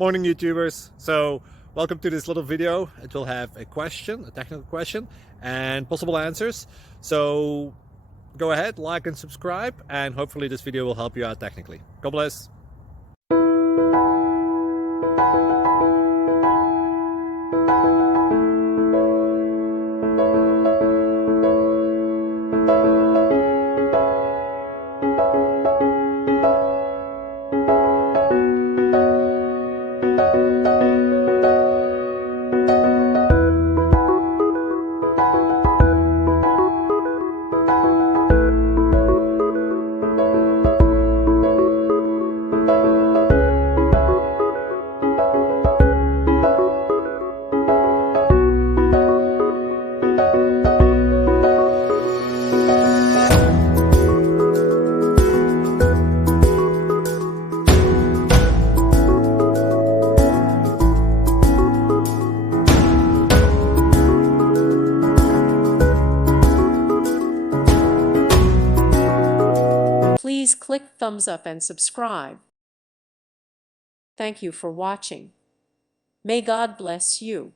Morning, YouTubers. So welcome to this little video. It will have a question, a technical question, and possible answers. So go ahead, like and subscribe, and hopefully this video will help you out technically. God bless. Please click thumbs up and subscribe. Thank you for watching. May God bless you.